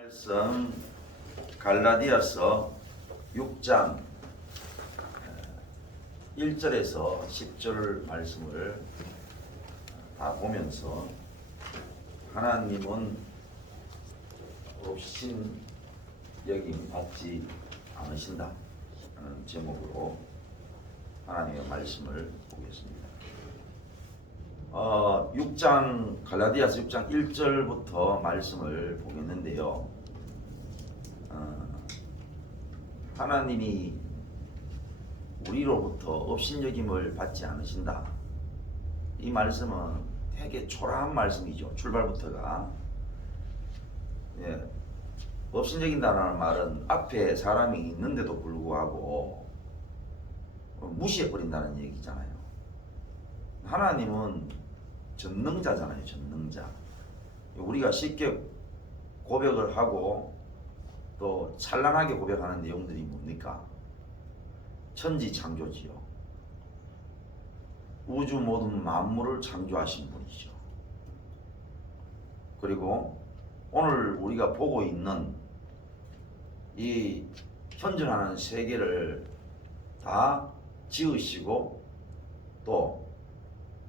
말씀 갈라디아서 6장 1절에서 10절 말씀을 다 보면서 하나님은 없인 여김 받지 않으신다 하는 제목으로 하나님의 말씀을 보겠습니다. 6장 갈라디아서 6장 1절부터 말씀을 보겠는데요. 하나님이 우리로부터 업신여김을 받지 않으신다. 이 말씀은 되게 초라한 말씀이죠. 출발부터가. 업신여긴다는 말은 앞에 사람이 있는데도 불구하고 무시해버린다는 얘기잖아요. 하나님은 전능자잖아요. 전능자. 우리가 쉽게 고백을 하고 또 찬란하게 고백하는 내용들이 뭡니까? 천지 창조지요. 우주 모든 만물을 창조하신 분이죠. 그리고 오늘 우리가 보고 있는 이 현존하는 세계를 다 지으시고 또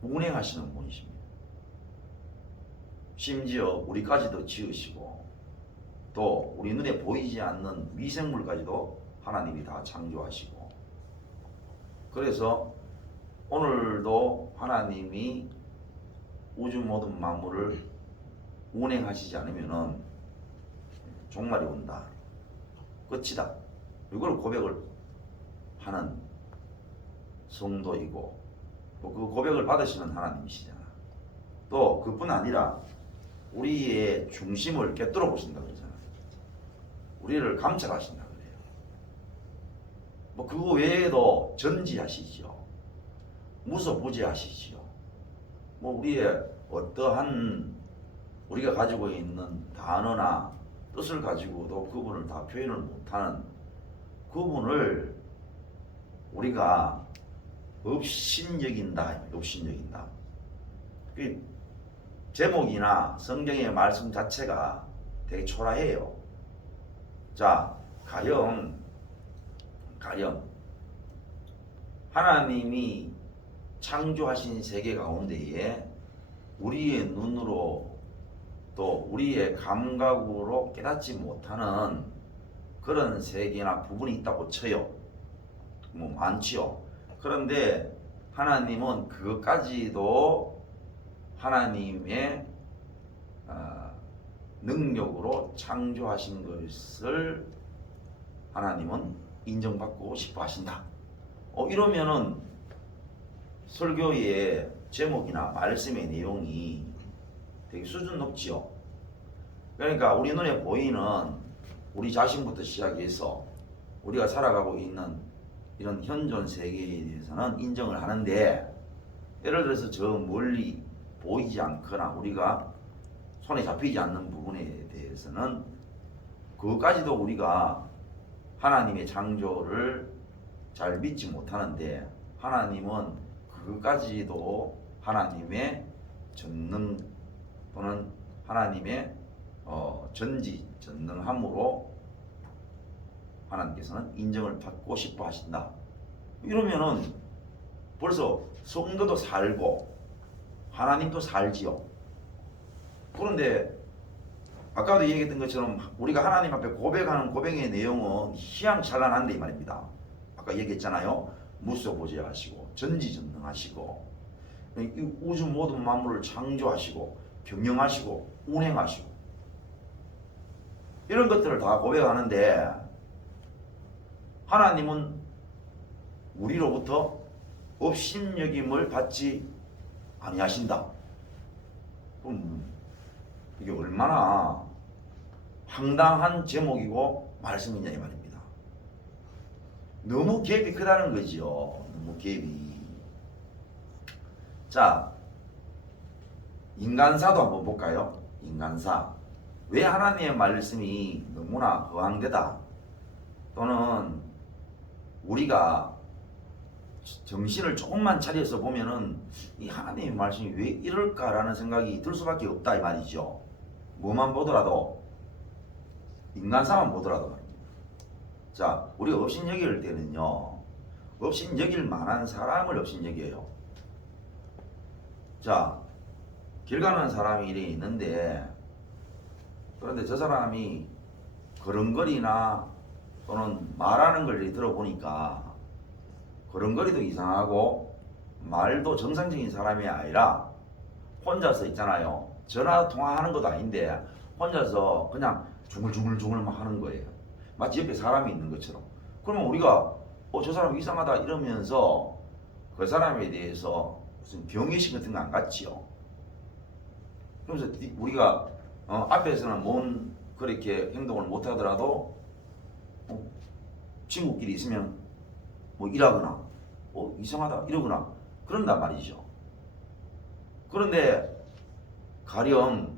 운행하시는 분이십니다. 심지어 우리까지도 지으시고 또 우리 눈에 보이지 않는 미생물까지도 하나님이 다 창조하시고, 그래서 오늘도 하나님이 우주 모든 만물을 운행하시지 않으면은 종말이 온다, 끝이다, 이걸 고백을 하는 성도이고 또 그 고백을 받으시는 하나님이시잖아. 또 그뿐 아니라 우리의 중심을 꿰뚫어 보신다 그러잖아. 우리를 감찰하신다 그래요. 뭐 그거 외에도 전지하시지요. 무소부지하시지요. 뭐 우리의 어떠한 우리가 가지고 있는 단어나 뜻을 가지고도 그분을 다 표현을 못하는 그분을 우리가 업신여긴다. 업신여긴다. 그 제목이나 성경의 말씀 자체가 되게 초라해요. 자, 가령 하나님이 창조하신 세계 가운데에 우리의 눈으로 또 우리의 감각으로 깨닫지 못하는 그런 세계나 부분이 있다고 쳐요. 뭐 많지요. 그런데 하나님은 그것까지도 하나님의 능력으로 창조하신 것을 하나님은 인정받고 싶어 하신다. 이러면은 설교의 제목이나 말씀의 내용이 되게 수준 높지요. 그러니까 우리 눈에 보이는 우리 자신부터 시작해서 우리가 살아가고 있는 이런 현존 세계에 대해서는 인정을 하는데, 예를 들어서 저 멀리 보이지 않거나 우리가 손에 잡히지 않는 부분에 대해서는 그것까지도 우리가 하나님의 창조를 잘 믿지 못하는데, 하나님은 그것까지도 하나님의 전능 또는 하나님의 전지전능함으로 하나님께서는 인정을 받고 싶어 하신다. 이러면은 벌써 성도도 살고 하나님도 살지요. 그런데 아까도 얘기했던 것처럼 우리가 하나님 앞에 고백하는 고백의 내용은 희양찬란한데 이 말입니다. 아까 얘기했잖아요. 무소부지하시고 전지전능하시고 이 우주 모든 만물을 창조하시고 경영하시고 운행하시고 이런 것들을 다 고백하는데, 하나님은 우리로부터 업신여김을 받지 아니하신다. 그럼 이게 얼마나 황당한 제목이고 말씀이냐 이 말입니다. 너무 갭이 크다는 거죠. 너무 갭이. 자, 인간사도 한번 볼까요? 인간사. 왜 하나님의 말씀이 너무나 허황되다, 또는 우리가 정신을 조금만 차려서 보면은 이 하나님의 말씀이 왜 이럴까라는 생각이 들 수밖에 없다 이 말이죠. 뭐만 보더라도 인간사만 보더라도 말입니다. 자, 우리가 업신여길 때는요, 업신여길 만한 사람을 업신여겨요. 자, 길 가는 사람이 이래 있는데, 그런데 저 사람이 걸음걸이나 또는 말하는 걸 들어보니까 걸음걸이도 이상하고 말도 정상적인 사람이 아니라 혼자서 있잖아요. 전화 통화하는 것도 아닌데 혼자서 그냥 중글중글중글 막 하는 거예요. 마치 옆에 사람이 있는 것처럼. 그러면 우리가 저 사람 이상하다 이러면서 그 사람에 대해서 무슨 병의식 같은 거 안 갖지요. 그러면서 우리가 앞에서는 뭔 그렇게 행동을 못 하더라도 친구끼리 있으면 뭐 일하거나 이상하다 이러거나 그런단 말이죠. 그런데 가령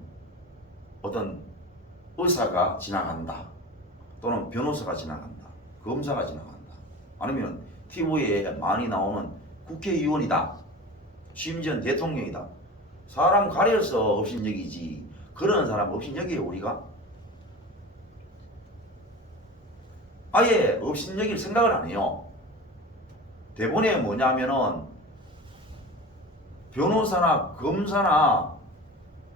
어떤 의사가 지나간다, 또는 변호사가 지나간다, 검사가 지나간다, 아니면 TV에 많이 나오는 국회의원이다, 심지어 대통령이다. 사람 가려서 업신여기지 그런 사람 업신여기요 우리가? 아예 업신여길 생각을 안 해요. 대본에 뭐냐면은 변호사나 검사나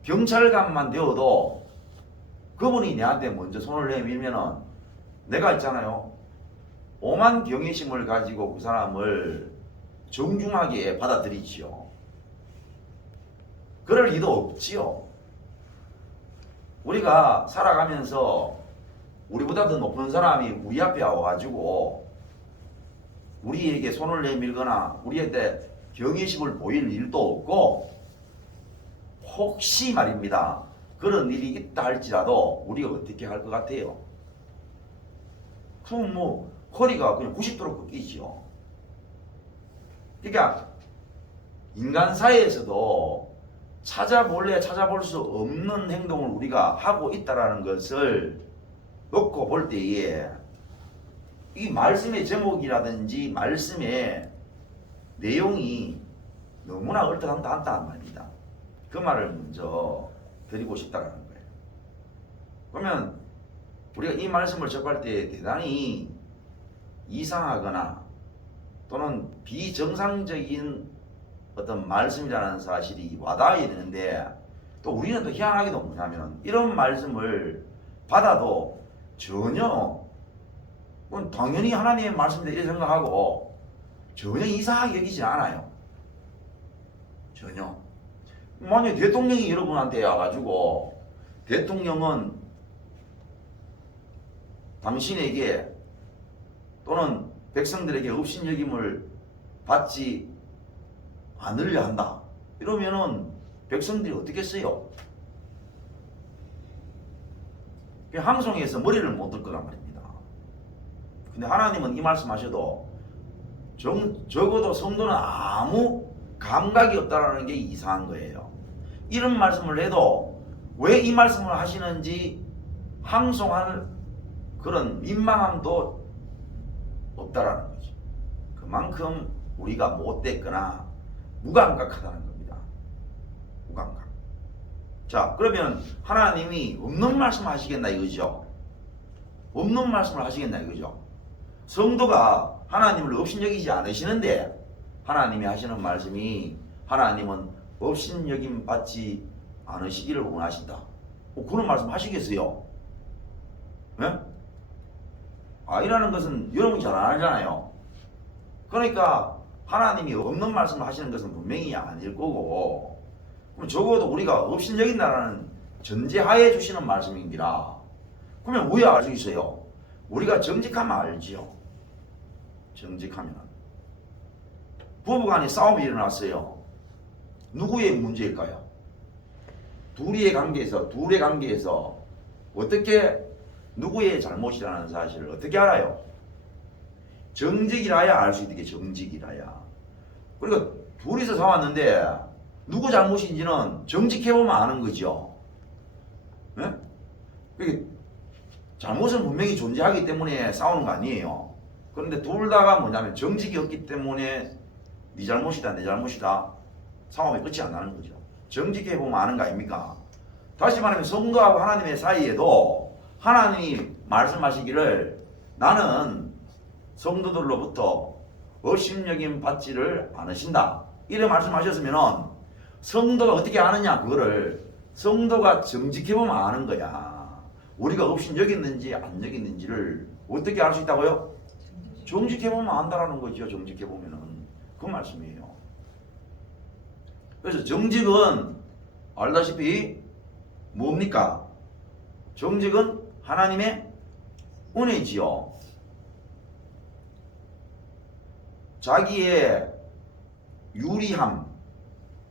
경찰관만 되어도 그분이 내한테 먼저 손을 내밀면은 내가 있잖아요. 오만 경외심을 가지고 그 사람을 정중하게 받아들이지요. 그럴 리도 없지요. 우리가 살아가면서 우리보다 더 높은 사람이 우리 앞에 와가지고 우리에게 손을 내밀거나 우리한테 경외심을 보일 일도 없고, 혹시 말입니다, 그런 일이 있다 할지라도 우리가 어떻게 할 것 같아요? 그럼 뭐 허리가 그냥 90도로 꺾이지요. 그러니까 인간사회에서도 찾아볼 수 없는 행동을 우리가 하고 있다라는 것을 놓고 볼 때에 이 말씀의 제목이라든지 말씀의 내용이 너무나 얼떨한다는 말입니다. 그 말을 먼저 드리고 싶다는 거예요. 그러면 우리가 이 말씀을 접할 때 대단히 이상하거나 또는 비정상적인 어떤 말씀이라는 사실이 와닿아야 되는데, 또 우리는 또 희한하게도 뭐냐면 이런 말씀을 받아도 전혀 당연히 하나님의 말씀이다 이렇게 생각하고 전혀 이상하게 여기지 않아요. 전혀. 만약에 대통령이 여러분한테 와가지고 대통령은 당신에게 또는 백성들에게 업신여김을 받지 않으려 한다 이러면은 백성들이 어떻게 써요? 항송에서 머리를 못 들 거란 말입니다. 근데 하나님은 이 말씀 하셔도 적어도 성도는 아무 감각이 없다라는 게 이상한 거예요. 이런 말씀을 해도 왜 이 말씀을 하시는지 항송할 그런 민망함도 없다라는 거죠. 그만큼 우리가 못됐거나 무감각하다는 겁니다. 무감각. 자, 그러면 하나님이 없는 말씀을 하시겠나 이거죠? 없는 말씀을 하시겠나 이거죠? 성도가 하나님을 업신여기지 않으시는데 하나님이 하시는 말씀이 하나님은 업신여김 받지 않으시기를 원하신다. 그런 말씀 하시겠어요? 네? 아니라는 것은 여러분이 잘 안 알잖아요. 그러니까 하나님이 없는 말씀을 하시는 것은 분명히 아닐 거고, 그럼 적어도 우리가 업신여긴다라는 전제하에 주시는 말씀입니다. 그러면 왜 알 수 있어요? 우리가 정직하면 알지요. 정직하면. 부부간에 싸움이 일어났어요. 누구의 문제일까요? 둘의 관계에서 어떻게 누구의 잘못이라는 사실을 어떻게 알아요? 정직이라야 알 수 있는 게 정직이라야. 그러니까 둘이서 싸웠는데 누구 잘못인지는 정직해보면 아는 거죠. 네? 그러니까 잘못은 분명히 존재하기 때문에 싸우는 거 아니에요. 그런데 둘 다가 뭐냐면 정직이 없기 때문에 네 잘못이다 내 잘못이다 싸움이 끝이 안 나는 거죠. 정직해보면 아는 거 아닙니까? 다시 말하면 성도하고 하나님의 사이에도 하나님이 말씀하시기를 나는 성도들로부터 업신여김 받지를 않으신다. 이래 말씀하셨으면은 성도가 어떻게 아느냐? 그거를 성도가 정직해보면 아는 거야. 우리가 업신여겼는지 안 여겼는지를 어떻게 알 수 있다고요? 정직해보면 안다라는 거죠. 정직해보면은. 그 말씀이에요. 그래서 정직은 알다시피 뭡니까? 정직은 하나님의 은혜지요. 자기의 유리함,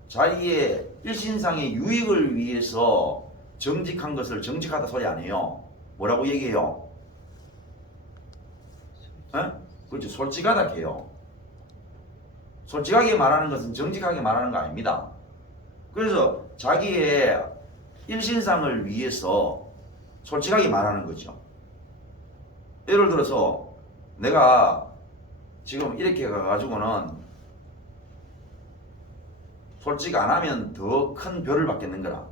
자기의 일신상의 유익을 위해서 정직한 것을 정직하다 소리 아니에요. 뭐라고 얘기해요? 에? 그렇죠. 솔직하다 해요. 솔직하게 말하는 것은 정직하게 말하는 거 아닙니다. 그래서 자기의 일신상을 위해서 솔직하게 말하는 거죠. 예를 들어서 내가 지금 이렇게 가가지고는 솔직 안 하면 더 큰 벌을 받겠는 거라.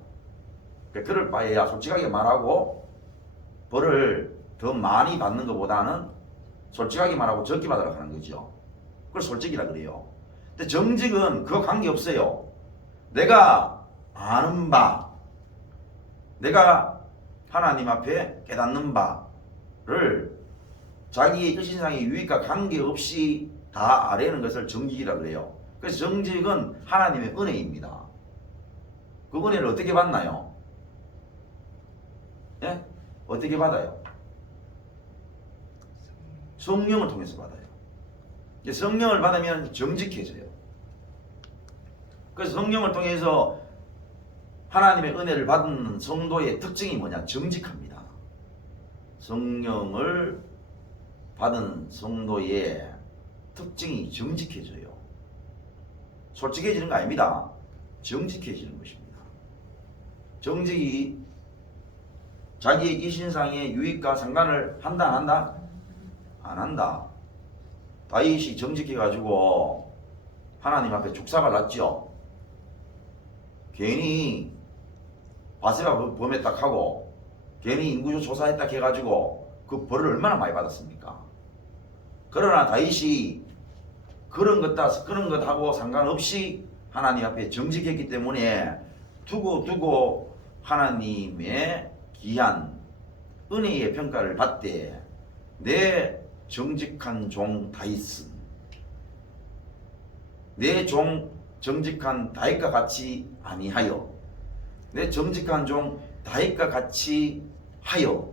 그럴 바에야 솔직하게 말하고 벌을 더 많이 받는 것보다는 솔직하게 말하고 적게 받으라고 하는 거죠. 그걸 솔직이라 그래요. 근데 정직은 그거 관계없어요. 내가 아는 바, 내가 하나님 앞에 깨닫는 바를 자기의 일신상의 유익과 관계없이 다 아뢰는 것을 정직이라 그래요. 그래서 정직은 하나님의 은혜입니다. 그 은혜를 어떻게 받나요? 예? 어떻게 받아요? 성령을 통해서 받아요. 성령을 받으면 정직해져요. 그래서 성령을 통해서 하나님의 은혜를 받은 성도의 특징이 뭐냐? 정직합니다. 성령을 받은 성도의 특징이 정직해져요. 솔직해지는 거 아닙니다. 정직해지는 것입니다. 정직이 자기의 이신상의 유익과 상관을 한다 안 한다? 안 한다. 다윗이 정직해가지고 하나님 앞에 죽사발랐죠. 괜히 바세바 범했다 하고 괜히 인구조 조사했다 해가지고 그 벌을 얼마나 많이 받았습니까? 그러나 다윗이 그런 것 하고 상관없이 하나님 앞에 정직했기 때문에 두고 하나님의 귀한 은혜의 평가를 받되 내 정직한 종 다윗은 내 종 정직한 다윗과 같이 아니하여 내 정직한 종 다윗과 같이 하여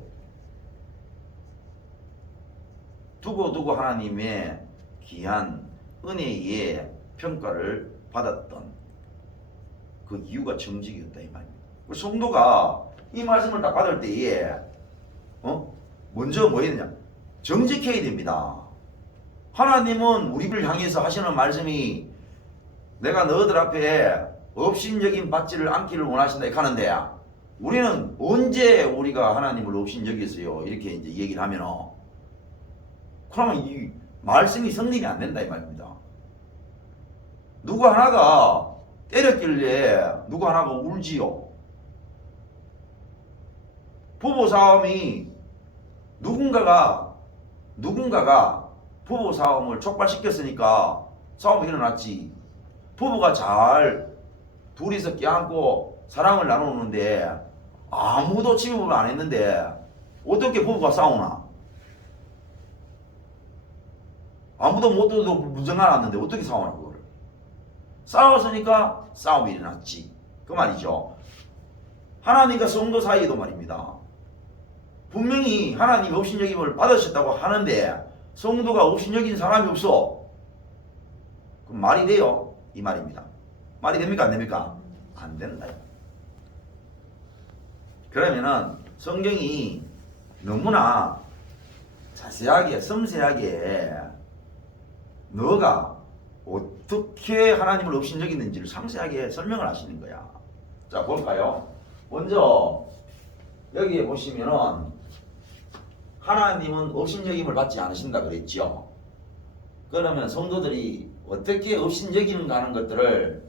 두고 하나님의 귀한 은혜의 평가를 받았던 그 이유가 정직이었다 이 말입니다. 성도가 이 말씀을 딱 받을 때에 먼저 뭐 해야 되냐? 정직해야 됩니다. 하나님은 우리를 향해서 하시는 말씀이 내가 너희들 앞에 업신여김 받지를 않기를 원하신다 이렇게 하는데 우리는 언제 우리가 하나님을 업신여겼어요? 이렇게 이제 얘기를 하면 그러면 이 말씀이 성립이 안 된다 이 말입니다. 누구 하나가 때렸길래 누구 하나가 울지요. 부부싸움이 누군가가 부부싸움을 촉발시켰으니까 싸움이 일어났지. 부부가 잘 둘이서 껴안고 사랑을 나누는데 아무도 침입을 안 했는데 어떻게 부부가 싸우나? 아무도 못 들어도 무정 않았는데 어떻게 싸우나 그거를? 싸웠으니까 싸움이 일어났지. 그 말이죠. 하나님과 성도 사이에도 말입니다. 분명히 하나님 업신여김을 받으셨다고 하는데 성도가 업신여긴 사람이 없어. 그럼 말이 돼요? 이 말입니다. 말이 됩니까? 안 됩니까? 안 된다. 그러면은 성경이 너무나 자세하게 섬세하게 너가 어떻게 하나님을 업신여기는지를 상세하게 설명을 하시는 거야. 자 볼까요? 먼저 여기에 보시면은 하나님은 업신여김을 받지 않으신다 그랬죠. 그러면 성도들이 어떻게 업신여기는가 하는 것들을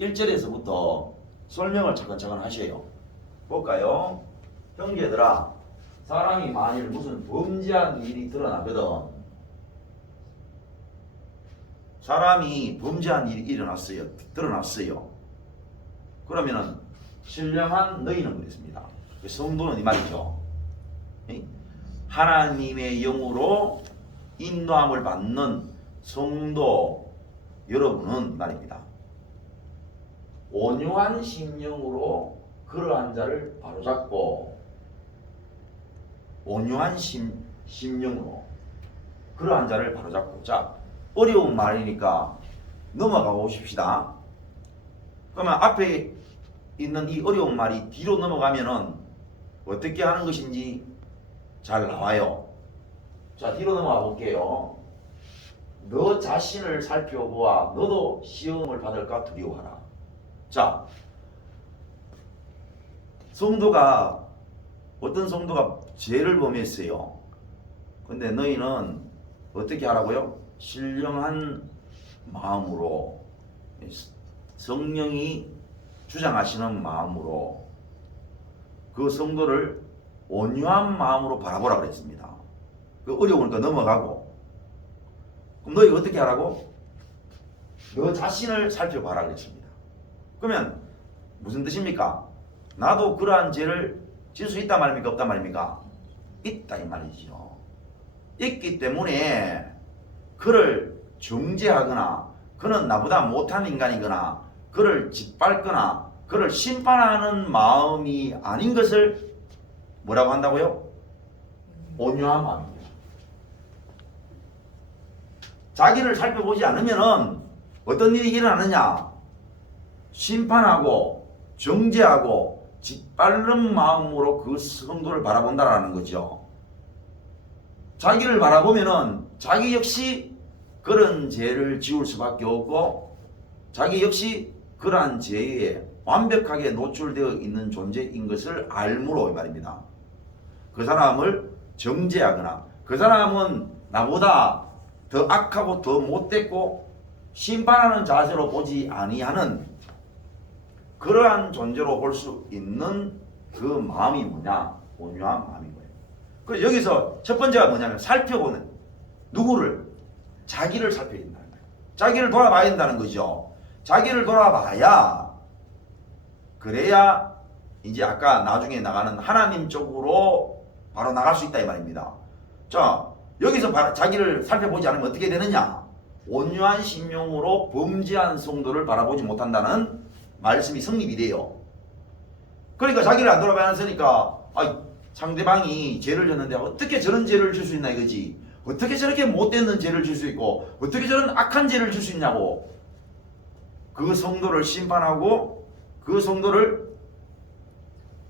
1절에서부터 설명을 차근차근 하셔요. 볼까요? 형제들아 사람이 만일 무슨 범죄한 일이 드러나거든. 사람이 범죄한 일이 일어났어요. 드러났어요. 그러면은 신령한 너희는 그랬습니다. 성도는 이 말이죠. 하나님의 영으로 인도함을 받는 성도 여러분은 이 말입니다. 온유한 심령으로 그러한 자를 바로잡고, 온유한 심령으로 그러한 자를 바로잡고. 자, 어려운 말이니까 넘어가 보십시다. 그러면 앞에 있는 이 어려운 말이 뒤로 넘어가면은 어떻게 하는 것인지 잘 나와요. 자, 뒤로 넘어가 볼게요. 너 자신을 살펴보아 너도 시험을 받을까 두려워하라. 자, 성도가, 어떤 성도가 죄를 범했어요. 근데 너희는 어떻게 하라고요? 신령한 마음으로, 성령이 주장하시는 마음으로 그 성도를 온유한 마음으로 바라보라 그랬습니다. 그 어려우니까 넘어가고. 그럼 너희가 어떻게 하라고? 너 자신을 살펴봐라 그랬습니다. 그러면 무슨 뜻입니까? 나도 그러한 죄를 질 수 있단 말입니까? 없단 말입니까? 있다 이 말이죠. 있기 때문에 그를 정죄하거나 그는 나보다 못한 인간이거나 그를 짓밟거나 그를 심판하는 마음이 아닌 것을 뭐라고 한다고요? 온유한 마음입니다. 자기를 살펴보지 않으면은 어떤 일이 일어나느냐? 심판하고 정죄하고 짓밟는 마음으로 그 성도를 바라본다라는 거죠. 자기를 바라보면은 자기 역시 그런 죄를 지을 수밖에 없고 자기 역시 그러한 죄에 완벽하게 노출되어 있는 존재인 것을 알므로 이 말입니다. 그 사람을 정죄하거나 그 사람은 나보다 더 악하고 더 못됐고 심판하는 자세로 보지 아니하는 그러한 존재로 볼 수 있는 그 마음이 뭐냐? 온유한 마음인 거예요. 그래서 여기서 첫 번째가 뭐냐면 살펴보는, 누구를? 자기를 살펴야 된다는 거예요. 자기를 돌아봐야 된다는 거죠. 자기를 돌아봐야, 그래야 이제 아까 나중에 나가는 하나님 쪽으로 바로 나갈 수 있다 이 말입니다. 자, 여기서 자기를 살펴보지 않으면 어떻게 되느냐? 온유한 심령으로 범죄한 성도를 바라보지 못한다는 말씀이 성립이 돼요. 그러니까 자기를 안 돌아봐야하니까 상대방이 죄를 졌는데 어떻게 저런 죄를 질 수 있나 이거지. 어떻게 저렇게 못되는 죄를 질 수 있고 어떻게 저런 악한 죄를 질 수 있냐고. 그 성도를 심판하고 그 성도를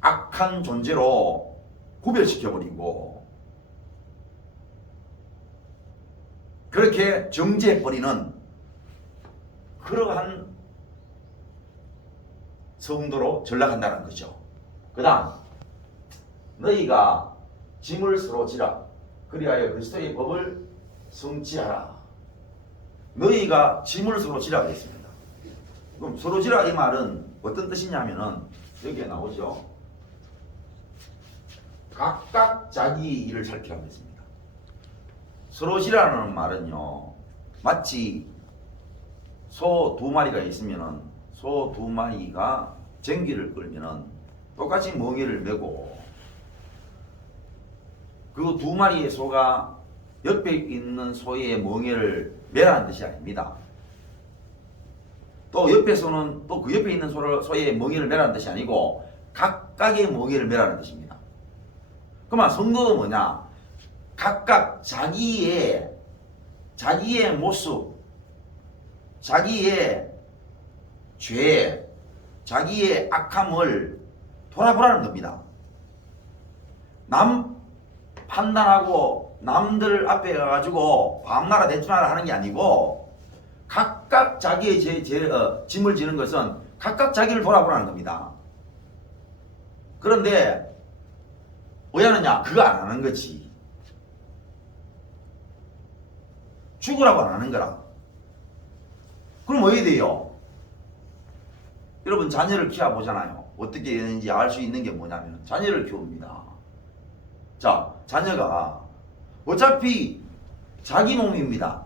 악한 존재로 구별시켜버리고 그렇게 정죄해버리는 그러한 성도로 전락한다는 거죠. 그 다음 너희가 짐을 서로 지라 그리하여 그리스도의 법을 성취하라. 너희가 짐을 서로 지라 했습니다. 그럼 서로 지라 이 말은 어떤 뜻이냐면은 여기에 나오죠. 각각 자기 일을 살피라고 했습니다. 서로 지라는 말은요, 마치 소 두 마리가 있으면은 소 두 마리가 쟁기를 끌면은 똑같이 멍에를 메고 그 두 마리의 소가 옆에 있는 소의 멍에를 매라는 뜻이 아닙니다. 또 옆에 소는 또 그 옆에 있는 소의 멍에를 매라는 뜻이 아니고 각각의 멍에를 매라는 뜻입니다. 그러면 성도도 뭐냐? 각각 자기의 모습, 자기의 죄, 자기의 악함을 돌아보라는 겁니다. 남 판단하고 남들 앞에 가가지고 밤나라 대추나라 하는 게 아니고 각각 자기의 짐을 지는 것은 각각 자기를 돌아보라는 겁니다. 그런데 왜 하느냐? 그거 안 하는 거지. 죽으라고 안 하는 거라. 그럼 왜 돼요? 여러분 자녀를 키워보잖아요. 어떻게 되는지 알 수 있는 게 뭐냐면 자녀를 키웁니다. 자, 자녀가 어차피 자기 몸입니다.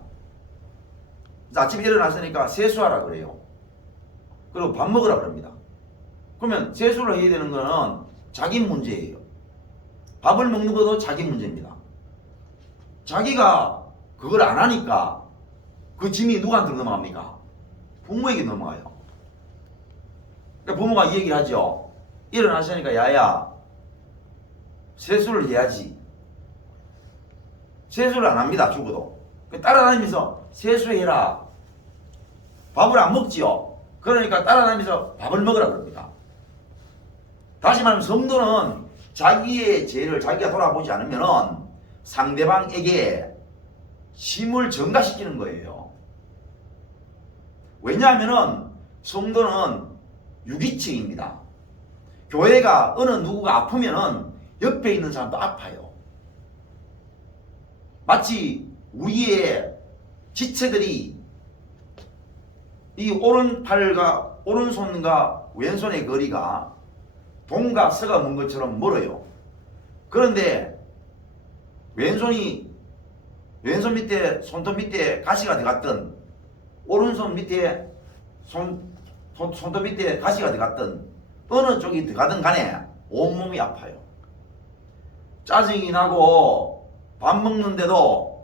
아침에 일어났으니까 세수하라 그래요. 그리고 밥 먹으라 그럽니다. 그러면 세수를 해야 되는 거는 자기 문제예요. 밥을 먹는 것도 자기 문제입니다. 자기가 그걸 안 하니까 그 짐이 누구한테 넘어갑니까? 부모에게 넘어가요. 그러니까 부모가 이 얘기를 하죠. 일어났으니까 야야 세수를 해야지. 세수를 안 합니다. 죽어도. 따라다니면서 세수해라. 밥을 안 먹지요. 그러니까 따라다니면서 밥을 먹으라 그럽니다. 다시 말하면 성도는 자기의 죄를 자기가 돌아보지 않으면 상대방에게 짐을 전가시키는 거예요. 왜냐하면 성도는 유기체입니다. 교회가 어느 누구가 아프면 옆에 있는 사람도 아파요. 마치 우리의 지체들이 이 오른팔과 오른손과 왼손의 거리가 동과 서가 먼 것처럼 멀어요. 그런데 왼손 밑에 손톱 밑에 가시가 들어갔든 오른손 밑에 손톱 밑에 가시가 들어갔든 어느 쪽이 들어가든 간에 온몸이 아파요. 짜증이 나고 밥 먹는데도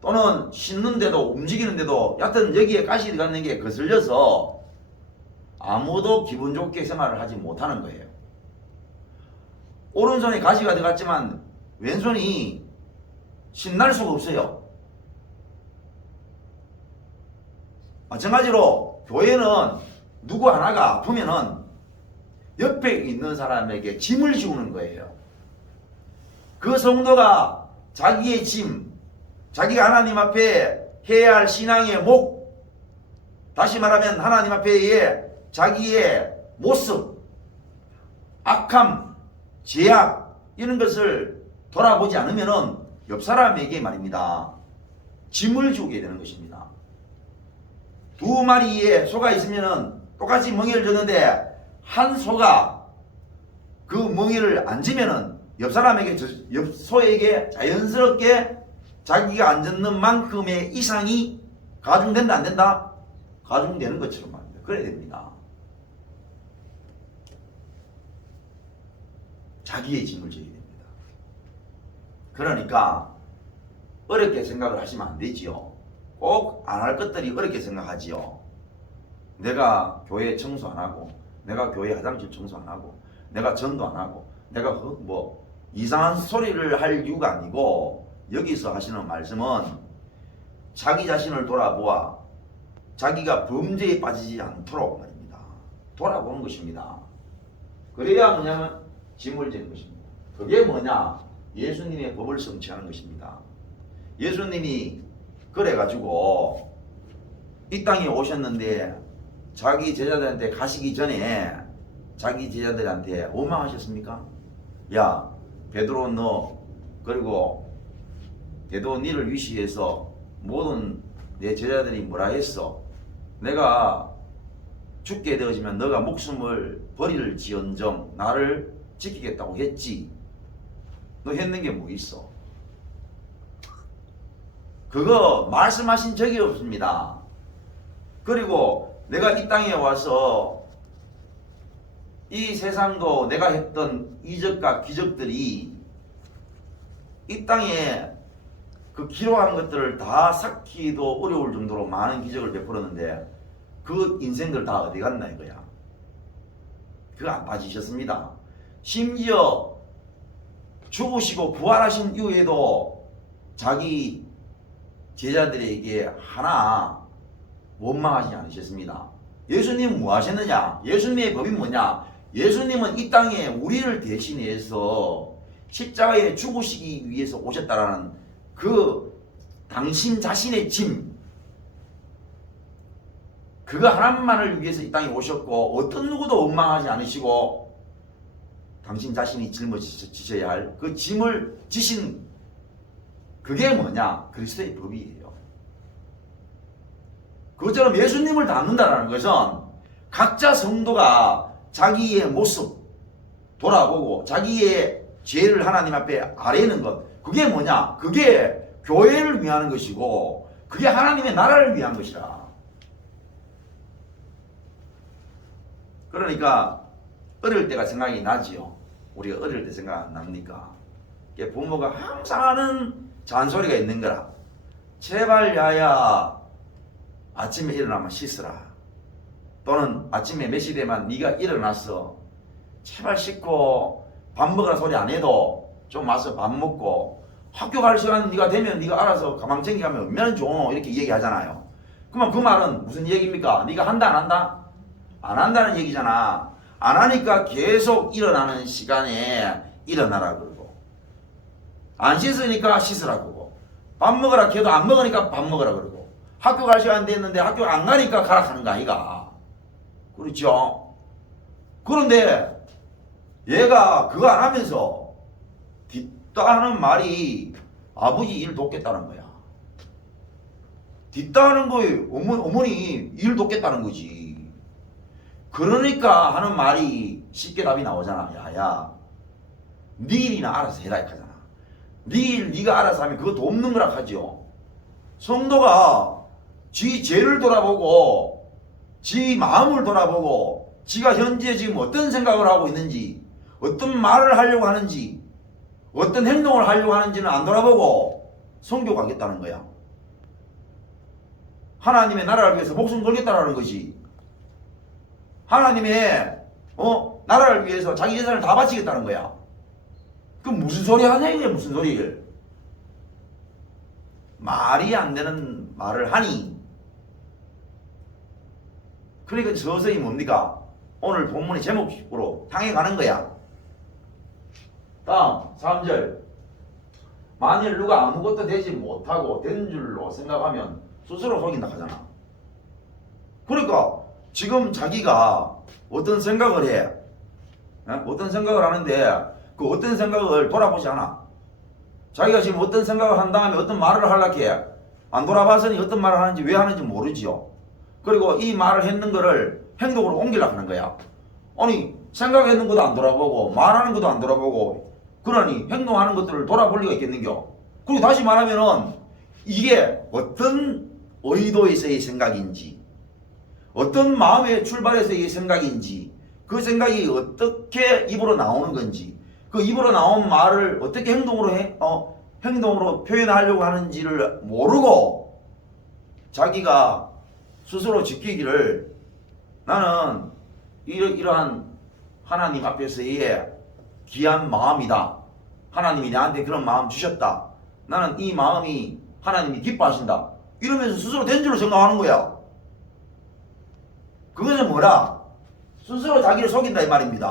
또는 씻는데도 움직이는데도 여하튼 여기에 가시 들어가는 게 거슬려서 아무도 기분 좋게 생활을 하지 못하는 거예요. 오른손에 가시가 들어갔지만 왼손이 신날 수가 없어요. 마찬가지로 교회는 누구 하나가 아프면은 옆에 있는 사람에게 짐을 지우는 거예요. 그 성도가 자기의 짐, 자기가 하나님 앞에 해야 할 신앙의 목, 다시 말하면 하나님 앞에의 자기의 모습, 악함, 죄악 이런 것을 돌아보지 않으면은 옆 사람에게 말입니다. 짐을 주게 되는 것입니다. 두 마리의 소가 있으면은 똑같이 멍에를 줬는데 한 소가 그 멍에를 안 지면은 옆 사람에게 옆 소에게 자연스럽게 자기가 안 젖는 만큼의 이상이 가중된다 안 된다? 가중되는 것처럼 말입니다. 그래야 됩니다. 자기의 짐을 져야 됩니다. 그러니까 어렵게 생각을 하시면 안 되지요. 꼭 안 할 것들이 어렵게 생각하지요. 내가 교회 청소 안 하고, 내가 교회 화장실 청소 안 하고, 내가 전도 안 하고, 내가 뭐 이상한 소리를 할 이유가 아니고 여기서 하시는 말씀은 자기 자신을 돌아보아 자기가 범죄에 빠지지 않도록 말입니다. 돌아보는 것입니다. 그래야 뭐냐면 짐을 지는 것입니다. 그게 뭐냐? 예수님의 법을 성취하는 것입니다. 예수님이 그래가지고 이 땅에 오셨는데 자기 제자들한테 가시기 전에 자기 제자들한테 원망하셨습니까? 야 베드로 너 그리고 베드로 니를 위시해서 모든 내 제자들이 뭐라 했어? 내가 죽게 되어지면 너가 목숨을 버릴지언정 나를 지키겠다고 했지. 너 했는 게 뭐 있어? 그거 말씀하신 적이 없습니다. 그리고 내가 이 땅에 와서 이 세상도 내가 했던 이적과 기적들이 이 땅에 그 기록한 것들을 다 삭히기도 어려울 정도로 많은 기적을 베풀었는데 그 인생들 다 어디 갔나 이거야. 그거 안 빠지셨습니다. 심지어 죽으시고 부활하신 이후에도 자기 제자들에게 하나 원망하지 않으셨습니다. 예수님은 뭐 하셨느냐? 예수님의 법이 뭐냐? 예수님은 이 땅에 우리를 대신해서 십자가에 죽으시기 위해서 오셨다라는 그 당신 자신의 짐, 그거 하나만을 위해서 이 땅에 오셨고 어떤 누구도 원망하지 않으시고 당신 자신이 짊어지셔야 할 그 짐을 지신 그게 뭐냐? 그리스도의 법이에요. 그것처럼 예수님을 닮는다는 것은 각자 성도가 자기의 모습 돌아보고 자기의 죄를 하나님 앞에 아뢰는 것, 그게 뭐냐? 그게 교회를 위하는 것이고 그게 하나님의 나라를 위한 것이라. 그러니까 어릴 때가 생각이 나지요. 우리가 어릴 때 생각 안 납니까? 부모가 항상 하는 잔소리가 있는 거라. 제발 야야 아침에 일어나면 씻으라. 또는 아침에 몇 시 되면 네가 일어났어. 제발 씻고 밥 먹으라 소리 안 해도 좀 와서 밥 먹고 학교 갈 시간 네가 되면 네가 알아서 가방 챙겨가면 얼마나 좋노 이렇게 얘기하잖아요. 그러면 그 말은 무슨 얘기입니까? 네가 한다 안 한다? 안 한다는 얘기잖아. 안 하니까 계속 일어나는 시간에 일어나라 그러고 안 씻으니까 씻으라 그러고 밥 먹으라 해도 안 먹으니까 밥 먹으라 그러고 학교 갈 시간 됐는데 학교 안 가니까 가라 하는 거 아이가. 그렇죠? 그런데 얘가 그거 안 하면서 뒷다 하는 말이 아버지 일 돕겠다는 거야. 뒷다 하는 거에 어머니 일 돕겠다는 거지. 그러니까 하는 말이 쉽게 답이 나오잖아. 야야 네 일이나 알아서 해라 하잖아. 네 일 네가 알아서 하면 그거 돕는 거라 하죠. 성도가 지 죄를 돌아보고 지 마음을 돌아보고 지가 현재 지금 어떤 생각을 하고 있는지 어떤 말을 하려고 하는지 어떤 행동을 하려고 하는지는 안 돌아보고 선교 가겠다는 거야. 하나님의 나라를 위해서 목숨 걸겠다라는 거지. 하나님의 나라를 위해서 자기 재산을 다 바치겠다는 거야. 그 무슨 소리 하냐 이게 무슨 소리를. 말이 안 되는 말을 하니. 그러니까 서서히 뭡니까? 오늘 본문의 제목으로 향해 가는 거야. 다음 3절. 만일 누가 아무것도 되지 못하고 된 줄로 생각하면 스스로 속인다 하잖아. 그러니까 지금 자기가 어떤 생각을 해. 어떤 생각을 하는데 그 어떤 생각을 돌아보지 않아. 자기가 지금 어떤 생각을 한 다음에 어떤 말을 하려고 해. 안 돌아봐서니 어떤 말을 하는지 왜 하는지 모르지요. 그리고 이 말을 했는 거를 행동으로 옮기려고 하는 거야. 아니 생각했는 것도 안 돌아보고 말하는 것도 안 돌아보고 그러니 행동하는 것들을 돌아볼 리가 있겠는겨. 그리고 다시 말하면은 이게 어떤 의도에서의 생각인지 어떤 마음의 출발에서의 생각인지 그 생각이 어떻게 입으로 나오는 건지 그 입으로 나온 말을 어떻게 행동으로 표현하려고 하는지를 모르고 자기가 스스로 지키기를 나는 이러한 하나님 앞에서의 귀한 마음이다. 하나님이 나한테 그런 마음 주셨다. 나는 이 마음이 하나님이 기뻐하신다. 이러면서 스스로 된 줄로 생각하는 거야. 그것은 뭐라? 스스로 자기를 속인다 이 말입니다.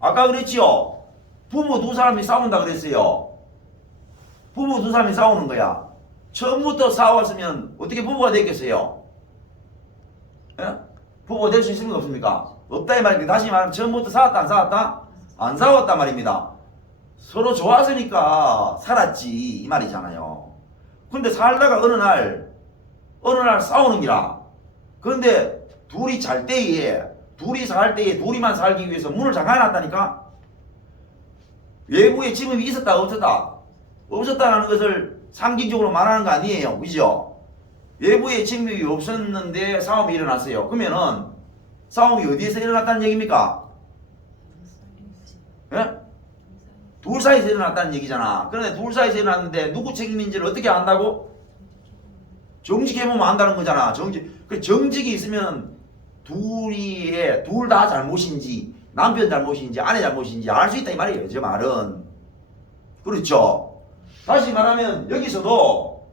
아까 그랬지요. 부부 두 사람이 싸운다 그랬어요. 부부 두 사람이 싸우는 거야. 처음부터 싸웠으면 어떻게 부부가 됐겠어요? 예? 부부가 될 수 있습니까 없습니까? 없다 이 말입니다. 다시 말하면 처음부터 싸웠다 안 싸웠다? 안 싸웠단 말입니다. 서로 좋았으니까 살았지 이 말이잖아요. 근데 살다가 어느 날 싸우는 기라. 그런데 둘이 살 때에 둘이만 살기 위해서 문을 잠가놨다니까. 외부에 침입이 있었다 없었다? 없었다는 것을 상징적으로 말하는 거 아니에요. 그죠? 외부에 침입이 없었는데 싸움이 일어났어요. 그러면은 싸움이 어디에서 일어났다는 얘기입니까? 예? 둘 사이에서 일어났다는 얘기잖아. 그런데 둘 사이에서 일어났는데 누구 책임인지를 어떻게 안다고? 정직해보면 안다는 거잖아. 정직이 있으면 둘 다 잘못인지 남편 잘못인지 아내 잘못인지 알 수 있다 이 말이에요. 저 말은. 그렇죠. 다시 말하면 여기서도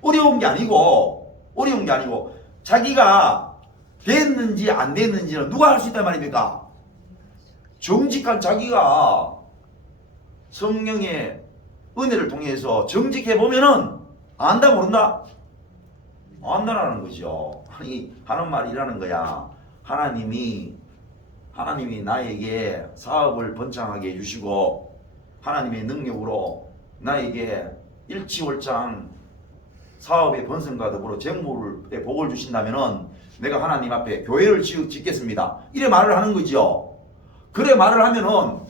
어려운 게 아니고 자기가 됐는지 안 됐는지는 누가 알 수 있단 말입니까? 정직한 자기가 성령의 은혜를 통해서 정직해보면은 안다 모른다? 안다라는 거죠. 아니 하는 말이라는 거야. 하나님이 나에게 사업을 번창하게 해주시고 하나님의 능력으로 나에게 일치월장 사업의 번성과 더불어 재물의 복을 주신다면은 내가 하나님 앞에 교회를 짓겠습니다. 이래 말을 하는 거죠. 그래 말을 하면은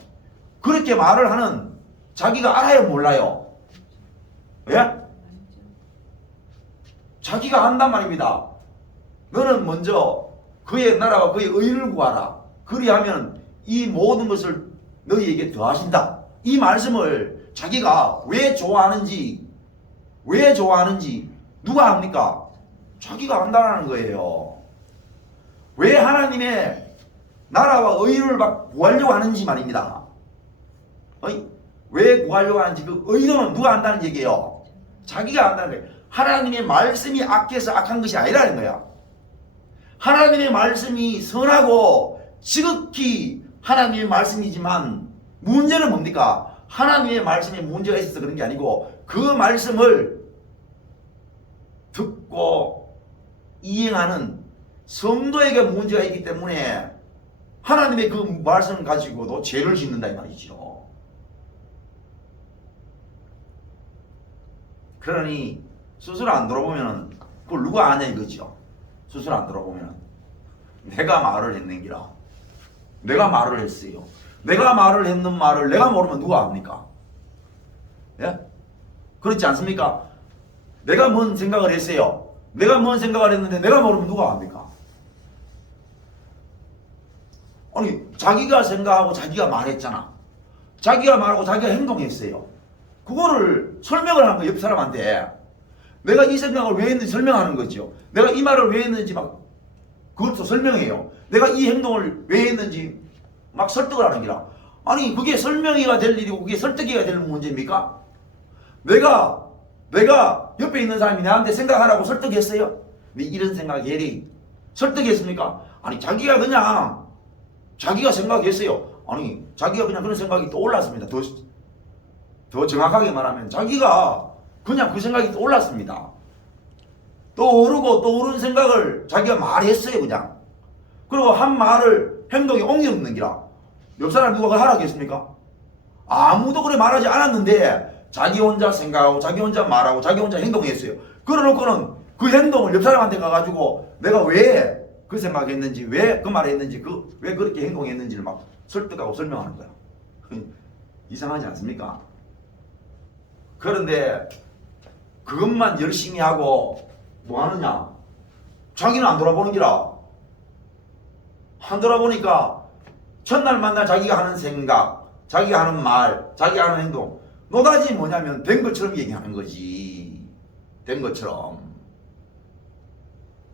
그렇게 말을 하는 자기가 알아요, 몰라요? 예? 자기가 안단 말입니다. 너는 먼저 그의 나라와 그의 의를 구하라. 그리하면 이 모든 것을 너희에게 더하신다. 이 말씀을 자기가 왜 좋아하는지 누가 압니까? 자기가 안다라는 거예요. 왜 하나님의 나라와 의를 막 구하려고 하는지 말입니다. 왜 구하려고 하는지 그 의도는 누가 안다는 얘기예요? 자기가 안다는 거예요. 하나님의 말씀이 악해서 악한 것이 아니라는 거야. 하나님의 말씀이 선하고 지극히 하나님의 말씀이지만 문제는 뭡니까? 하나님의 말씀에 문제가 있어서 그런 게 아니고 그 말씀을 듣고 이행하는 성도에게 문제가 있기 때문에 하나님의 그 말씀을 가지고도 죄를 짓는다 이 말이죠. 그러니 스스로 안 돌아보면 그걸 누가 아냐 이거죠. 스스로 안 돌아보면 내가 말을 했는기라. 내가 말을 했어요. 내가 말을 했는 말을 내가 모르면 누가 압니까? 예? 그렇지 않습니까? 내가 뭔 생각을 했어요. 내가 뭔 생각을 했는데 내가 모르면 누가 압니까? 아니 자기가 생각하고 자기가 말했잖아. 자기가 말하고 자기가 행동했어요. 그거를 설명을 하는 거예요. 옆 사람한테. 내가 이 생각을 왜 했는지 설명하는 거죠. 내가 이 말을 왜 했는지 막 그것도 설명해요. 내가 이 행동을 왜 했는지 막 설득을 하는 기라. 아니 그게 설명이가 될 일이고 그게 설득이가 될 문제입니까? 내가 옆에 있는 사람이 나한테 생각하라고 설득했어요? 왜 이런 생각이 해리? 설득했습니까? 아니 자기가 그냥 자기가 생각했어요. 아니 자기가 그냥 그런 생각이 떠올랐습니다. 더 정확하게 말하면 자기가 그냥 그 생각이 떠올랐습니다. 떠오르고 떠오른 생각을 자기가 말했어요 그냥. 그리고 한 말을 행동에 옮겨놓는 기라. 옆 사람 누가 그걸 하라겠습니까? 아무도 그래 말하지 않았는데 자기 혼자 생각하고 자기 혼자 말하고 자기 혼자 행동했어요. 그러놓고는 그 행동을 옆 사람한테 가가지고 내가 왜 그 생각했는지 왜 그 말을 했는지 왜 그렇게 행동했는지를 막 설득하고 설명하는 거야. 이상하지 않습니까? 그런데 그것만 열심히 하고 뭐 하느냐? 자기는 안 돌아보는 기라. 안 돌아보니까 첫날 만날 자기가 하는 생각, 자기가 하는 말, 자기가 하는 행동 노다지 뭐냐면 된 것처럼 얘기하는 거지. 된 것처럼.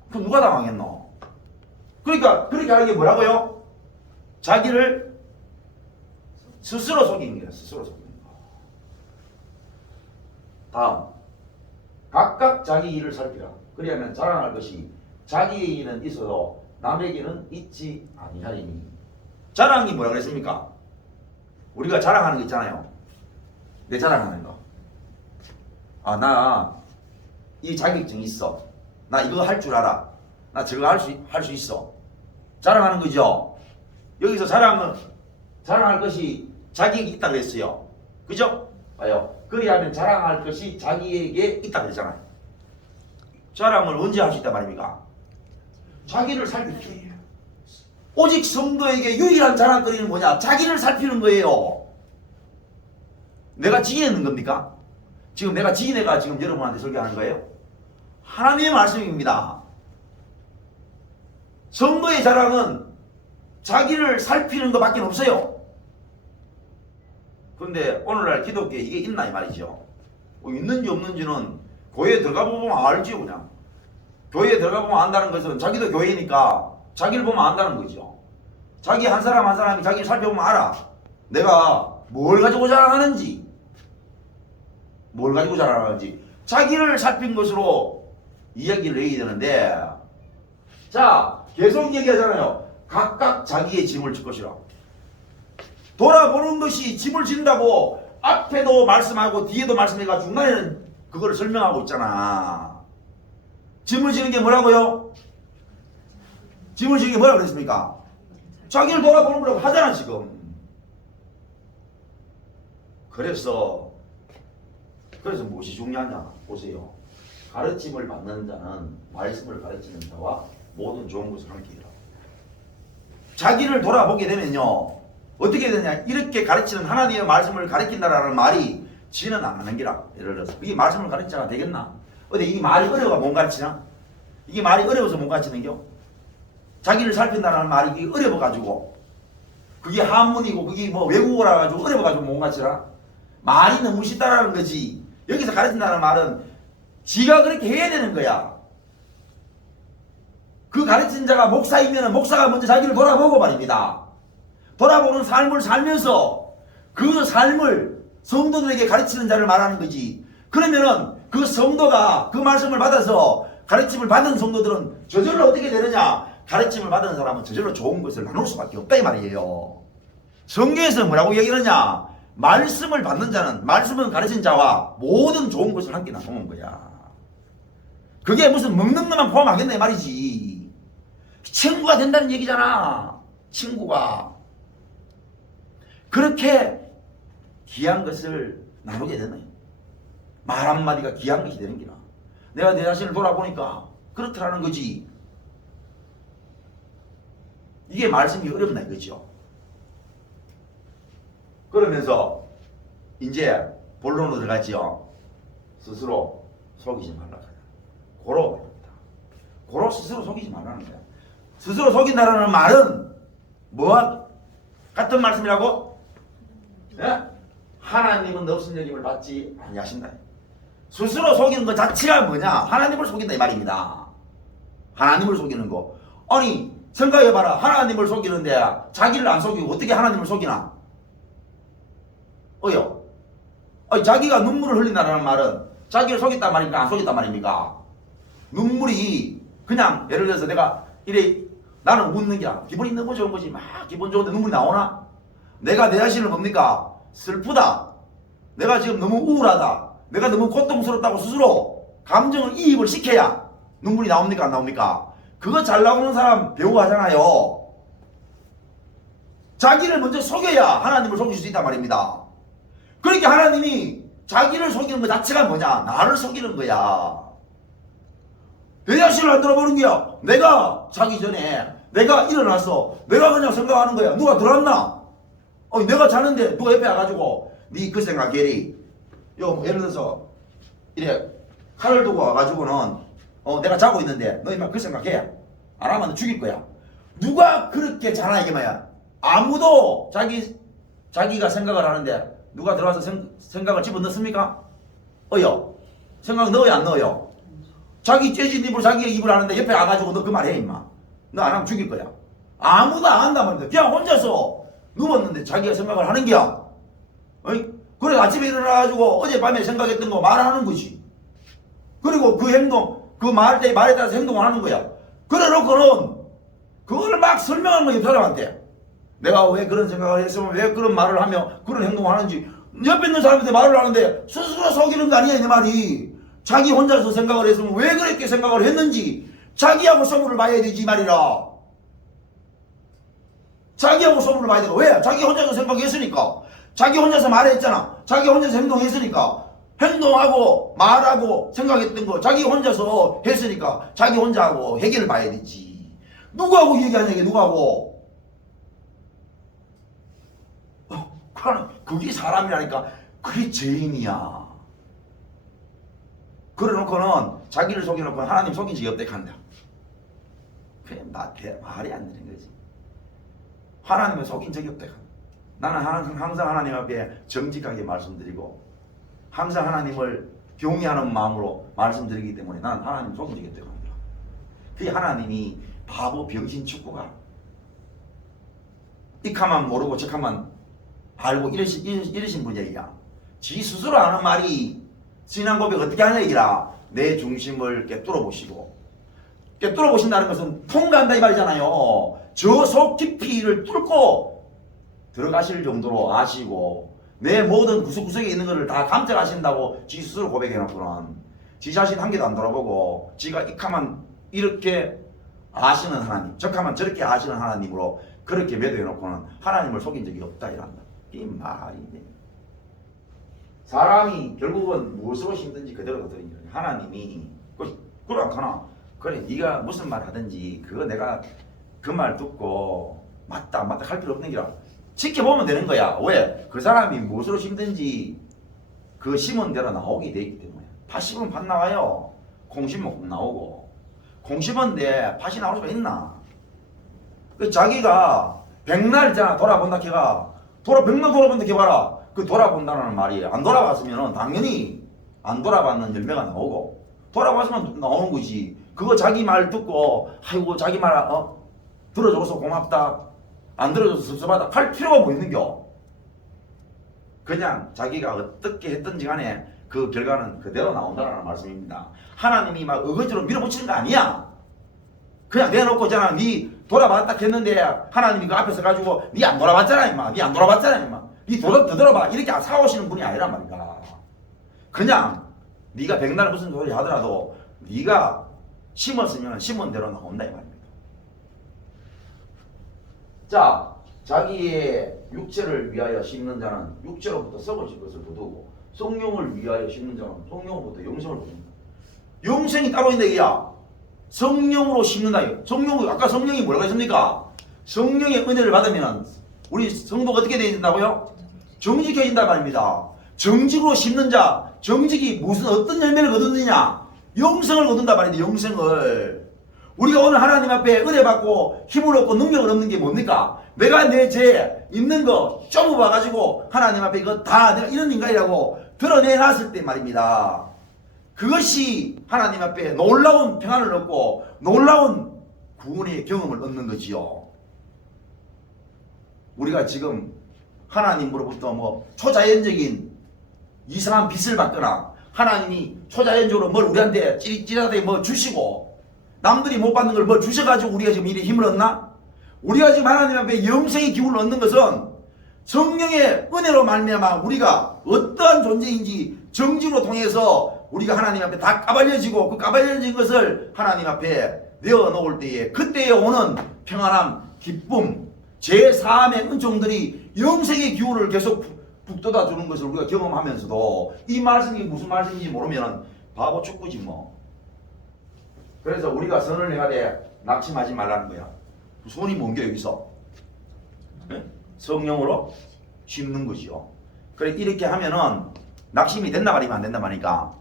그럼 누가 당하겠노? 그러니까 그렇게 하는 게 뭐라고요? 자기를 스스로 속이는 거야. 스스로 속이는 거. 다음. 각각 자기 일을 살피라. 그리하면 자랑할 것이 자기의 일은 있어도 남에게는 있지 아니하리니. 자랑이 뭐라 그랬습니까? 우리가 자랑하는 거 있잖아요. 내 자랑하는 거. 아, 나 이 자격증 있어. 나 이거 할 줄 알아. 나 저거 할 수 있어. 자랑하는 거죠. 여기서 자랑할 것이 자기에게 있다 그랬어요. 그죠? 봐요. 그리하면 자랑할 것이 자기에게 있다 그랬잖아요. 자랑을 언제 할 수 있단 말입니까? 자기를 살필 때. 오직 성도에게 유일한 자랑거리는 뭐냐? 자기를 살피는 거예요. 내가 지혜는 겁니까? 지금 내가 지혜가 지금 여러분한테 설교하는 거예요? 하나님의 말씀입니다. 성도의 자랑은 자기를 살피는 것밖에 없어요. 그런데 오늘날 기독교에 이게 있나 이 말이죠. 뭐 있는지 없는지는 교회에 들어가 보면 알죠. 그냥 교회에 들어가 보면 안다는 것은 자기도 교회니까 자기를 보면 안다는 거죠. 자기 한 사람 한 사람이 자기를 살펴보면 알아. 내가 뭘 가지고 자랑하는지 자기를 살핀 것으로 이야기를 해야 되는데, 자 계속 얘기하잖아요. 각각 자기의 짐을 질 것이라. 돌아보는 것이 짐을 진다고 앞에도 말씀하고 뒤에도 말씀해가 중간에는 그거를 설명하고 있잖아. 짐을 지는 게 뭐라고요? 짐을 지는 게 뭐라고 그랬습니까? 자기를 돌아보는 거라고 하잖아 지금. 그래서 무엇이 중요하냐 보세요. 가르침을 받는 자는 말씀을 가르치는 자와 모든 좋은 것을 함께 해라. 자기를 돌아보게 되면요, 어떻게 되냐? 이렇게 가르치는 하나님의 말씀을 가르친다라는 말이 지는 안 하는 기라. 예를 들어서 이게 말씀을 가르치자가 되겠나? 어디 이게 말이 어려워가 못 가르치나? 이게 말이 어려워서 못 가르치는겨? 자기를 살핀다는 말이 이게 어려워가지고 그게 한문이고 그게 뭐 외국어라 가지고 어려워가지고 못 가르치라? 말이 너무 쉽다라는 거지. 여기서 가르친다는 말은 지가 그렇게 해야 되는 거야. 그 가르친 자가 목사이면 목사가 먼저 자기를 돌아보고 말입니다. 돌아보는 삶을 살면서 그 삶을 성도들에게 가르치는 자를 말하는 거지. 그러면은 그 성도가 그 말씀을 받아서 가르침을 받은 성도들은 저절로 어떻게 되느냐? 가르침을 받은 사람은 저절로 좋은 것을 나눌 수밖에 없다 이 말이에요. 성경에서 뭐라고 얘기하느냐? 말씀을 받는 자는 말씀을 가르친 자와 모든 좋은 것을 함께 나누는 거야. 그게 무슨 먹는 것만 포함하겠네 말이지. 친구가 된다는 얘기잖아. 친구가. 그렇게 귀한 것을 나누게 되네. 말 한마디가 귀한 것이 되는 기라. 내가 내 자신을 돌아보니까 그렇더라는 거지. 이게 말씀이 어렵나 이거죠. 그러면서 이제 본론으로 들어가지요. 스스로 속이지 말라. 고로 말입니다. 고로 스스로 속이지 말라는 거야. 스스로 속인다라는 말은 뭐와 같은 말씀이라고? 예? 하나님은 없은 여김을 받지 아니하신다. 스스로 속이는 것 자체가 뭐냐? 하나님을 속인다 이 말입니다. 하나님을 속이는 거. 아니 생각해봐라. 하나님을 속이는데 자기를 안 속이고 어떻게 하나님을 속이나? 어요. 아니, 자기가 눈물을 흘린다는 말은 자기를 속였단 말입니까? 안 속였단 말입니까? 눈물이 그냥 예를 들어서 내가 이래 나는 웃는 게야. 기분이 너무 좋은 거지. 막 기분 좋은데 눈물이 나오나? 내가 내 자신을 뭡니까? 슬프다. 내가 지금 너무 우울하다. 내가 너무 고통스럽다고 스스로 감정을 이입을 시켜야 눈물이 나옵니까? 안 나옵니까? 그거 잘 나오는 사람 배우 하잖아요. 자기를 먼저 속여야 하나님을 속일 수 있단 말입니다. 그러니까 하나님이 자기를 속이는 것 자체가 뭐냐? 나를 속이는 거야. 내 자신을 안 들어보는 거야. 내가 자기 전에 내가 일어났어. 내가 그냥 생각하는 거야. 누가 들어왔나? 내가 자는데 누가 옆에 와가지고 네 그 생각해리. 예를 들어서 이래 칼을 두고 와가지고는 내가 자고 있는데 너 이만 그 생각해. 안 하면 죽일 거야. 누가 그렇게 자나 이게 뭐야. 아무도 자기가 생각을 하는데 누가 들어와서 생각을 집어넣습니까? 생각 넣어요 안 넣어요? 자기 째진 입을 자기가 입을 하는데 옆에 와가지고 너 그 말 해 임마. 너 안 하면 죽일 거야. 아무도 안 한단 말이야. 그냥 혼자서 누웠는데 자기가 생각을 하는 거야. 그래 아침에 일어나가지고 어젯밤에 생각했던 거 말하는 거지. 그리고 그 행동, 그 말에 따라서 행동을 하는 거야. 그래 놓고는 그걸 막 설명하는 거야, 옆 사람한테. 내가 왜 그런 생각을 했으면 왜 그런 말을 하며 그런 행동을 하는지. 옆에 있는 사람한테 말을 하는데 스스로 속이는 거 아니야, 이 말이. 자기 혼자서 생각을 했으면 왜 그렇게 생각을 했는지 자기하고 소문을 봐야 되지 말이라. 자기하고 소문을 봐야 되고. 왜? 자기 혼자서 생각했으니까. 자기 혼자서 말했잖아. 자기 혼자서 행동했으니까. 행동하고 말하고 생각했던 거 자기 혼자서 했으니까 자기 혼자 하고 해결을 봐야 되지. 누구하고 얘기하냐 이게 누구하고. 그게 사람이라니까. 그게 죄인이야. 그래 놓고는 자기를 속여놓고 하나님 속인 적이 없대 한다. 그게 말이 안 되는 거지. 하나님을 속인 적이 없대. 나는 항상 하나님 앞에 정직하게 말씀드리고 항상 하나님을 경외하는 마음으로 말씀드리기 때문에 나는 하나님 속인 적이 없대 합니다. 그게 하나님이 바보 병신 축구가 이카만 모르고 저카만 알고 이러신 분이야. 지 스스로 하는 말이 신앙 고백 어떻게 하냐 얘기라. 내 중심을 깨뚫어 보시고. 깨뚫어 보신다는 것은 통과한다 이 말이잖아요. 저 속 깊이를 뚫고 들어가실 정도로 아시고 내 모든 구석구석에 있는 것을 다 감찰하신다고 지 스스로 고백해놓고는 지 자신 한 개도 안 돌아보고 지가 이카만 이렇게 아시는 하나님, 저카만 저렇게 아시는 하나님으로 그렇게 매도해놓고는 하나님을 속인 적이 없다 이란다. 이게 말이네. 사람이 결국은 무엇으로 힘든지 그대로 들으니 하나님이 그래 않거나 그래 네가 무슨 말 하든지 그거 내가 그 말 듣고 맞다 안 맞다 할 필요 없는 기라. 지켜보면 되는 거야. 왜? 그 사람이 무엇으로 심든지 그 심은 대로 나오게 돼 있기 때문에. 팥 심으면 팥 나와요. 콩 심으면 콩 나오고. 콩 심었는데 팥이 나올 수가 있나? 그 자기가 백날 있잖아. 돌아본다 걔가. 백날 돌아본다 걔 봐라. 그 돌아본다는 말이 안 돌아봤으면 당연히 안 돌아봤는 열매가 나오고, 돌아봤으면 나오는 거지. 그거 자기 말 듣고 아이고 자기 말 들어줘서 고맙다, 안 들어줘서 섭섭하다 할 필요가 뭐 있는겨. 그냥 자기가 어떻게 했든지 간에 그 결과는 그대로 나온다는 말씀입니다. 하나님이 막 어거지로 밀어붙이는 거 아니야. 그냥 내놓고 있잖아. 니 돌아봤다 했는데 하나님이 그 앞에서 가지고 니 안 돌아봤잖아 임마. 니 안 돌아봤잖아 임마. 니 되돌아봐. 이렇게 사오시는 분이 아니란 말이야. 그냥 네가 백날 무슨 소리 하더라도 네가 심었으면 심은 대로 나온다 이 말입니다. 자, 자기의 육체를 위하여 심는 자는 육체로부터 썩어질 것을 거두고 성령을 위하여 심는 자는 성령으로부터 영생을 거둡니다. 영생이 따로 있는 얘기야. 성령으로 심는다. 아까 성령이 뭐라고 했습니까? 성령의 은혜를 받으면 우리 성도가 어떻게 되어야 된다고요? 정직해진단 말입니다. 정직으로 심는 자, 정직이 무슨 어떤 열매를 거두느냐? 영생을 거둔단 말인데, 영생을. 우리가 오늘 하나님 앞에 은혜 받고 힘을 얻고 능력을 얻는 게 뭡니까? 내가 내 죄 있는 거 쪼부 봐가지고 하나님 앞에 이거 다 내가 이런 인간이라고 드러내놨을 때 말입니다. 그것이 하나님 앞에 놀라운 평안을 얻고 놀라운 구원의 경험을 얻는 거지요. 우리가 지금 하나님으로부터 뭐 초자연적인 이상한 빚을 받거나 하나님이 초자연적으로 뭘 우리한테 찌릿찌릿하게 뭐 주시고 남들이 못 받는 걸 뭐 주셔가지고 우리가 지금 이래 힘을 얻나? 우리가 지금 하나님 앞에 영생의 기운을 얻는 것은 성령의 은혜로 말미암아 우리가 어떠한 존재인지 정직으로 통해서 우리가 하나님 앞에 다 까발려지고 그 까발려진 것을 하나님 앞에 내어놓을 때에 그때에 오는 평안함, 기쁨, 제4함의 은총들이 영생의 기운을 계속 북돋아 주는 것을 우리가 경험하면서도 이 말씀이 무슨 말씀인지 모르면 바보 축구지 뭐. 그래서 우리가 선을 행하되 낙심하지 말라는 거야. 손이 뭔겨 여기서? 네? 성령으로 심는 것이요. 그래 이렇게 하면은 낙심이 된다 말이면 안 된다 말이니까.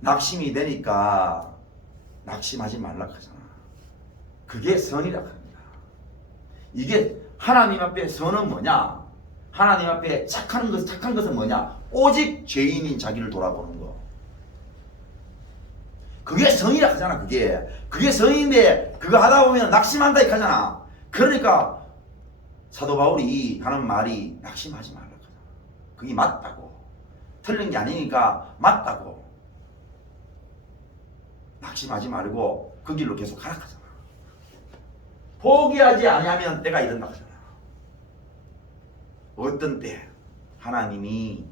낙심이 되니까 낙심하지 말라 하잖아. 그게 선이라 합니다. 이게 하나님 앞에 선은 뭐냐? 하나님 앞에 착한 것은 뭐냐? 오직 죄인인 자기를 돌아보는 거. 그게 선이라 하잖아. 그게 선인데 그거 하다 보면 낙심한다 이렇게 하잖아. 그러니까 사도 바울이 하는 말이 낙심하지 말라 하잖아. 그게 맞다고. 틀린 게 아니니까 맞다고. 낙심하지 말고 그 길로 계속 가라 하잖아. 포기하지 아니하면 때가 이른다 하잖아. 어떤 때 하나님이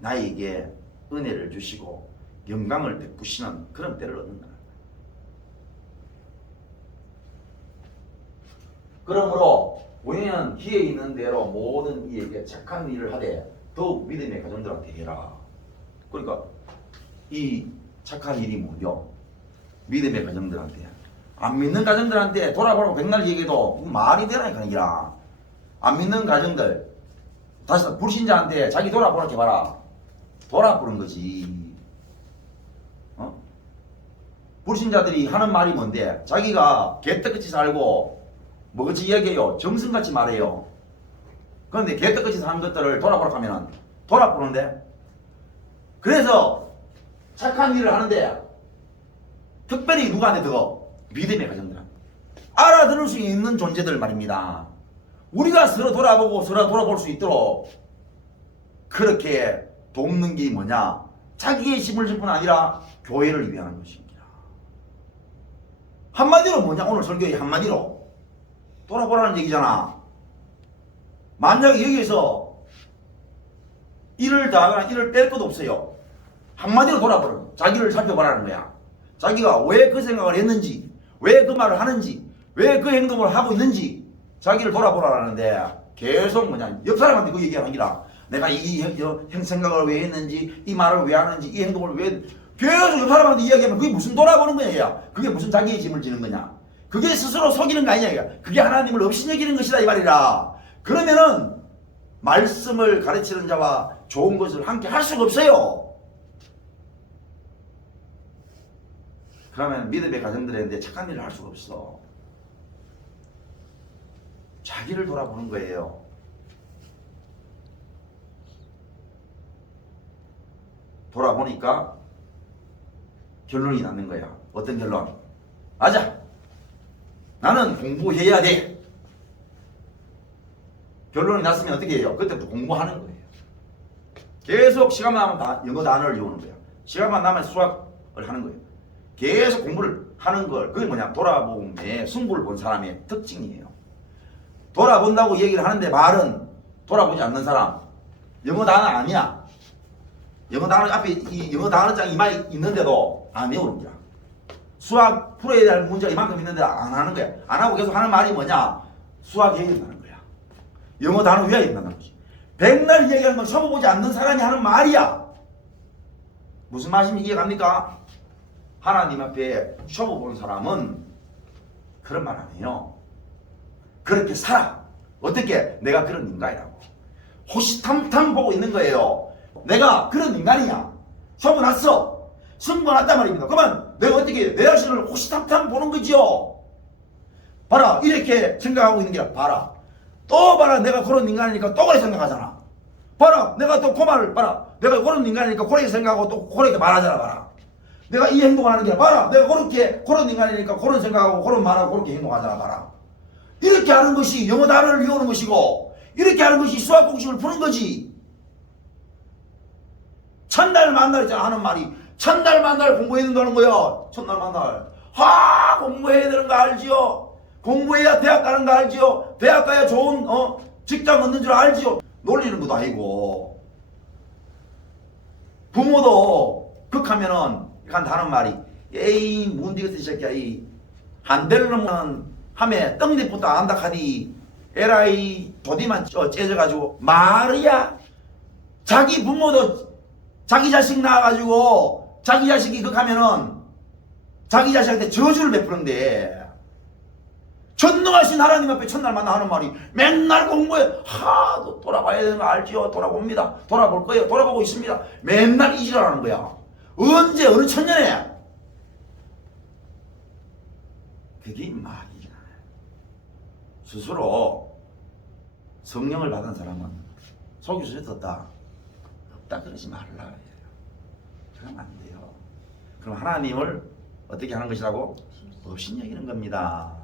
나에게 은혜를 주시고 영광을 베푸시는 그런 때를 얻는다. 그러므로 우리는 기회 있는 대로 모든 이에게 착한 일을 하되 더욱 믿음의 가정들한테 해라. 그러니까 이 착한 일이 뭐죠? 믿음의 가정들한테. 안 믿는 가정들한테 돌아보라고 백날 얘기해도 말이 되라니까 이라. 안 믿는 가정들 다시 불신자한테 자기 돌아보라 해봐라. 돌아보는 거지. 불신자들이 하는 말이 뭔데? 자기가 개떡같이 살고 뭐같이 이야기해요? 정승같이 말해요. 그런데 개떡같이 사는 것들을 돌아보라 하면은 돌아보는데. 그래서 착한 일을 하는데 특별히 누구한테 더? 믿음의 가정들한테. 알아들을 수 있는 존재들 말입니다. 우리가 서로 돌아보고 서로 돌아볼 수 있도록 그렇게 돕는 게 뭐냐? 자기의 힘을 줄 뿐 아니라 교회를 위한 것입니다. 한마디로 뭐냐? 오늘 설교의 한마디로 돌아보라는 얘기잖아. 만약에 여기에서 일을 다하거나 일을 뺄 것도 없어요. 한마디로 돌아보라. 자기를 살펴보라는 거야. 자기가 왜 그 생각을 했는지, 왜 그 말을 하는지, 왜 그 행동을 하고 있는지 자기를 돌아보라는데 계속 뭐냐? 옆 사람한테 그 얘기하는 기라. 내가 이 생각을 왜 했는지, 이 말을 왜 하는지, 이 행동을 왜 계속 옆 사람한테 이야기하면 그게 무슨 돌아보는 거야? 그게 무슨 자기의 짐을 지는 거냐? 그게 스스로 속이는 거 아니냐? 그게 하나님을 업신여기는 것이다 이 말이라. 그러면은 말씀을 가르치는 자와 좋은 것을 함께 할 수가 없어요. 그러면 믿음의 가정들인데 착한 일을 할 수가 없어. 자기를 돌아보는 거예요. 돌아보니까 결론이 나는 거야. 어떤 결론? 맞아. 나는 공부해야 돼. 결론이 났으면 어떻게 해요? 그때부터 공부하는 거예요. 계속 시간만 나면 영어 단어를 외우는 거야. 시간만 나면 수학을 하는 거예요. 계속 공부를 하는 걸. 그게 뭐냐? 돌아봄에 승부를 본 사람의 특징이에요. 돌아본다고 얘기를 하는데 말은 돌아보지 않는 사람. 영어 단어 아니야. 영어 단어 앞에 이 영어 단어장 이마에 있는데도 안 외우는 거야. 수학 풀어야 될 문제가 이만큼 있는데 안 하는 거야. 안 하고 계속 하는 말이 뭐냐? 수학 해야 된다는 거야. 영어 단어 외워야 된다는 거지. 백날 얘기하는 건 시험 보지 않는 사람이 하는 말이야. 무슨 말인지 이해갑니까? 하나님 앞에 시험 본 사람은 그런 말 안 해요. 그렇게 살아. 어떻게? 내가 그런 인간이라고. 호시탐탐 보고 있는 거예요. 내가 그런 인간이야. 시험 났어. 승부 났단 말입니다. 그러면 내가 어떻게 내 자신을 호시탐탐 보는 거지요. 봐라. 이렇게 생각하고 있는 게 봐라. 또 봐라. 내가 그런 인간이니까 또 그렇게 생각하잖아. 봐라. 내가 또 그 말을 봐라. 내가 그런 인간이니까 그렇게 생각하고 또 그렇게 말하잖아. 봐라. 내가 이 행동을 하는 게 봐라. 내가 그런 인간이니까 그런 생각하고 그런 말하고 그렇게 행동하잖아. 봐라. 이렇게 하는 것이 영어 단어를 외우는 것이고 이렇게 하는 것이 수학 공식을 푸는 거지. 첫날 만날 있잖아 하는 말이 첫날 만날 공부해야 된다는 거야. 첫날 만날 공부해야 되는 거 알지요. 공부해야 대학 가는 거 알지요. 대학 가야 좋은 직장 얻는 줄 알지요. 놀리는 것도 아니고 부모도 극하면은 간다는 말이 에이 문디같은 새끼야 이 한대를 넘으면 함에 떡잎부터 안다 카디 에라이 도디만 째져가지고 말이야. 자기 부모도 자기 자식 낳아가지고 자기 자식이 극하면은 자기 자식한테 저주를 베푸는데 전능하신 하나님 앞에 첫날 만나 하는 말이 맨날 공부해. 너 돌아봐야 되는 거 알지요. 돌아봅니다. 돌아볼 거예요. 돌아보고 있습니다. 맨날 이 지랄하는 거야. 언제 어느 천년에 그게 말이야. 스스로 성령을 받은 사람은 속이수 있었다 없다 그러지 말라. 그러면 안 돼요. 그럼 하나님을 어떻게 하는 것이라고? 없인 여기는 겁니다.